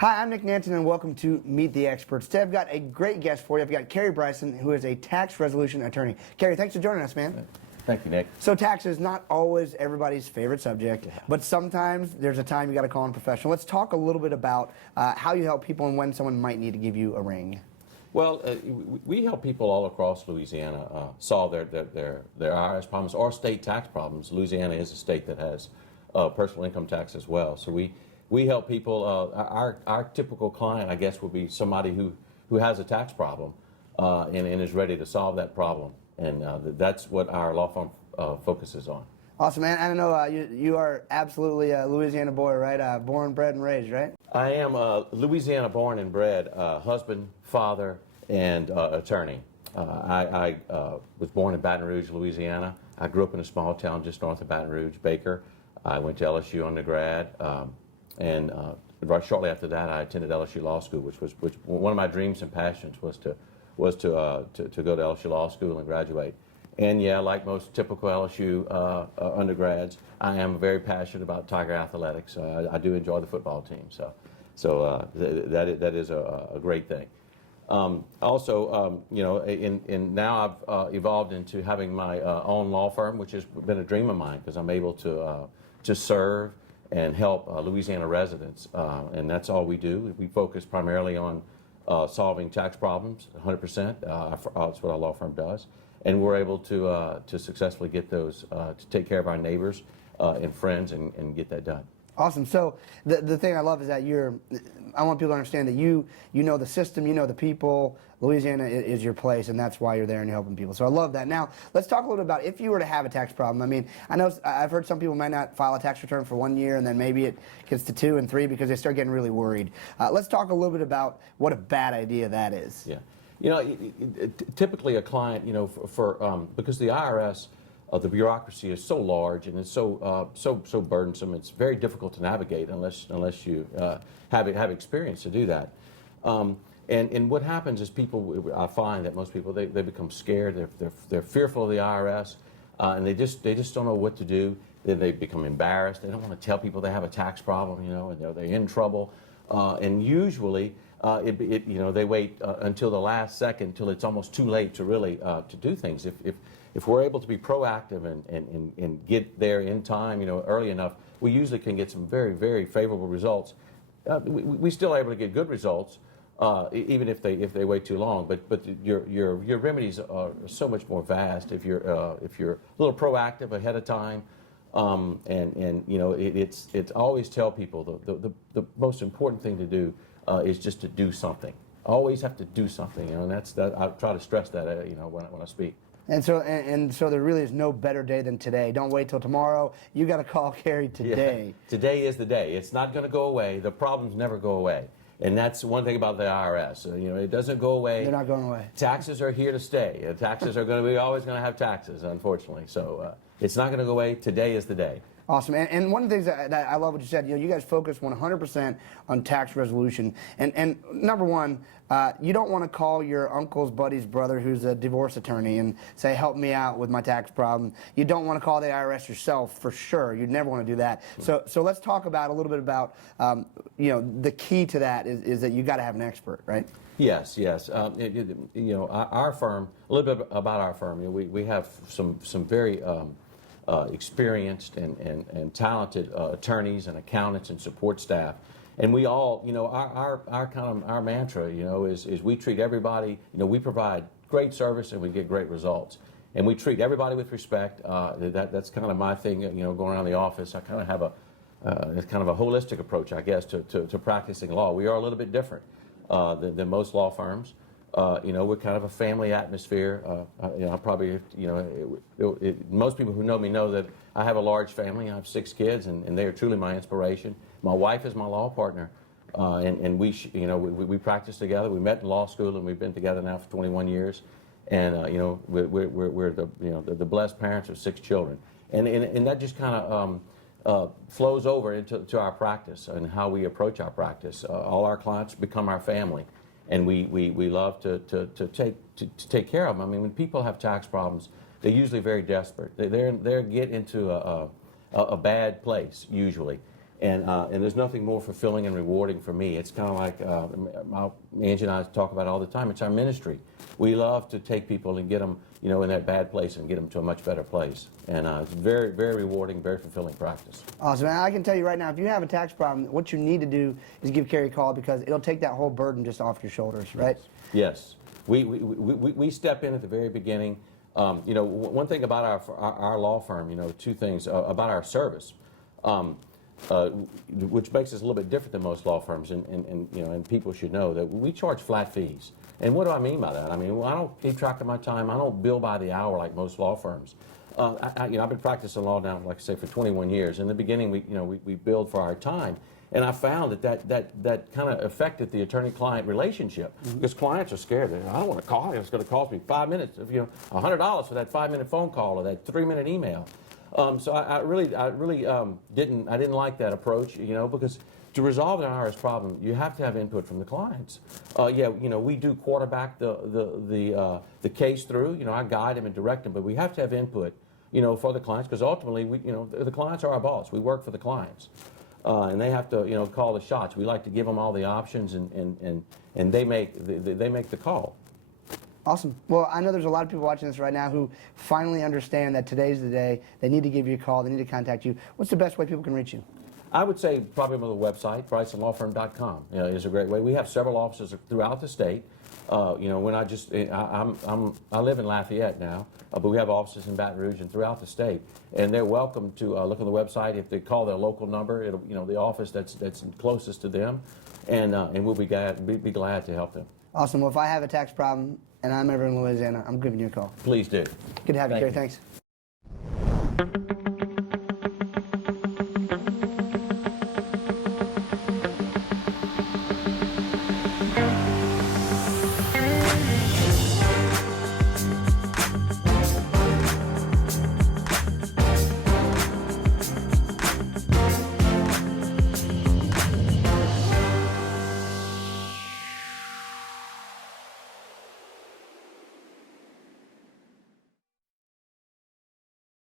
Hi, I'm Nick Nanton, and welcome to Meet the Experts. Today I've got a great guest for you. I've got Cary Bryson, who is a tax resolution attorney. Cary, thanks for joining us, man. Thank you, Nick. So taxes, not always everybody's favorite subject, but sometimes there's a time you got to call in a professional. Let's talk a little bit about how you help people and when someone might need to give you a ring. Well, we help people all across Louisiana solve their IRS problems or state tax problems. Louisiana is a state that has personal income tax as well. So we help people. Our typical client, I guess, would be somebody who has a tax problem and is ready to solve that problem. And that's what our law firm focuses on. Awesome, man. I don't know, you are absolutely a Louisiana boy, right? Born, bred, and raised, right? I am Louisiana born and bred, husband, father, and attorney. I was born in Baton Rouge, Louisiana. I grew up in a small town just north of Baton Rouge, Baker. I went to L.S.U undergrad, and right shortly after that, I attended L.S.U Law School, which one of my dreams and passions was to go to L.S.U Law School and graduate. And yeah, like most typical L.S.U undergrads, I am very passionate about Tiger athletics. I do enjoy the football team, so that is a great thing. Also, you know, now I've evolved into having my own law firm, which has been a dream of mine because I'm able to serve and help Louisiana residents, and that's all we do. We focus primarily on solving tax problems, 100%. That's what our law firm does, and we're able to successfully get those to take care of our neighbors and friends and get that done. Awesome. So the thing I love is that I want people to understand that you know the system, you know the people. Louisiana is your place, and that's why you're there and you're helping people. So I love that. Now, let's talk a little bit about if you were to have a tax problem. I mean, I know I've heard some people might not file a tax return for 1 year, and then maybe it gets to 2 and 3 because they start getting really worried. Let's talk a little bit about what a bad idea that is. Yeah. You know, typically a client, you know, because the IRS, the bureaucracy is so large and it's so burdensome. It's very difficult to navigate unless you have experience to do that. And what happens is I find that most people they become scared. They're fearful of the IRS, and they just don't know what to do. Then they become embarrassed. They don't want to tell people they have a tax problem, you know, and they're in trouble. And usually, you know, they wait until the last second, till it's almost too late to really to do things. If we're able to be proactive and get there in time, you know, early enough, we usually can get some very, very favorable results. We still are able to get good results, even if they wait too long. But your remedies are so much more vast if you're a little proactive ahead of time. And you know, it's always tell people the most important thing to do is just to do something. Always have to do something, you know, and I try to stress that, you know, when I speak. And so there really is no better day than today. Don't wait till tomorrow. You got to call Cary today. Yeah. Today is the day. It's not going to go away. The problems never go away. And that's one thing about the IRS. You know, it doesn't go away. They're not going away. Taxes are here to stay. Taxes are going to be always going to have taxes, unfortunately. So it's not going to go away. Today is the day. Awesome. And one of the things that I love what you said, you know, you guys focus 100% on tax resolution. And number one, you don't want to call your uncle's buddy's brother who's a divorce attorney and say, help me out with my tax problem. You don't want to call the IRS yourself, for sure. You'd never want to do that. So let's talk about a little bit about, you know, the key to that is that you got to have an expert, right? Yes, yes. You know, our firm, a little bit about our firm, you know, we have some very experienced and talented attorneys and accountants and support staff, and we all, you know, our mantra, you know, is we treat everybody, you know, we provide great service and we get great results, and we treat everybody with respect. That's kind of my thing, you know, going around the office. I kind of have it's kind of a holistic approach, I guess, to practicing law. We are a little bit different than most law firms. You know, we're kind of a family atmosphere. You know, I probably, you know, most people who know me know that I have a large family. I have 6 kids, and they are truly my inspiration. My wife is my law partner. And we practiced together. We met in law school, and we've been together now for 21 years. And we're the blessed parents of 6 children, and that just kind of flows over into our practice and how we approach our practice. All our clients become our family, and we love to take care of them. I mean, when people have tax problems, they're usually very desperate. They get into a bad place usually. And there's nothing more fulfilling and rewarding for me. It's kind of like Angie and I talk about it all the time. It's our ministry. We love to take people and get them, in that bad place and get them to a much better place. And it's very, very rewarding, very fulfilling practice. Awesome. And I can tell you right now, if you have a tax problem, what you need to do is give Cary a call, because it'll take that whole burden just off your shoulders, right? Yes. We step in at the very beginning. One thing about our law firm, 2 things about our service. Which makes us a little bit different than most law firms, and people should know that we charge flat fees. And what do I mean by that? I mean, I don't keep track of my time. I don't bill by the hour like most law firms. I've been practicing law now, like I say, for 21 years. In the beginning, we billed for our time, and I found that kind of affected the attorney-client relationship, because clients are scared. I don't want to call him. It's going to cost me 5 minutes, $100 for that 5-minute phone call or that 3-minute email. So I really didn't like that approach, because to resolve an IRS problem, you have to have input from the clients. We do quarterback the case through. I guide them and direct them, but we have to have input, for the clients, because ultimately, the clients are our boss. We work for the clients, and they have to, call the shots. We like to give them all the options, and they make the call. Awesome. Well, I know there's a lot of people watching this right now who finally understand that today's the day. They need to give you a call. They need to contact you. What's the best way people can reach you? I would say probably on the website, BrysonLawFirm.com, is a great way. We have several offices throughout the state. When I live in Lafayette now, but we have offices in Baton Rouge and throughout the state, and they're welcome to look on the website. If they call their local number, it'll the office that's closest to them, and we'll be glad to help them. Awesome. Well, if I have a tax problem and I'm ever in Louisiana, I'm giving you a call. Please do. Good to have you, Cary. Thanks.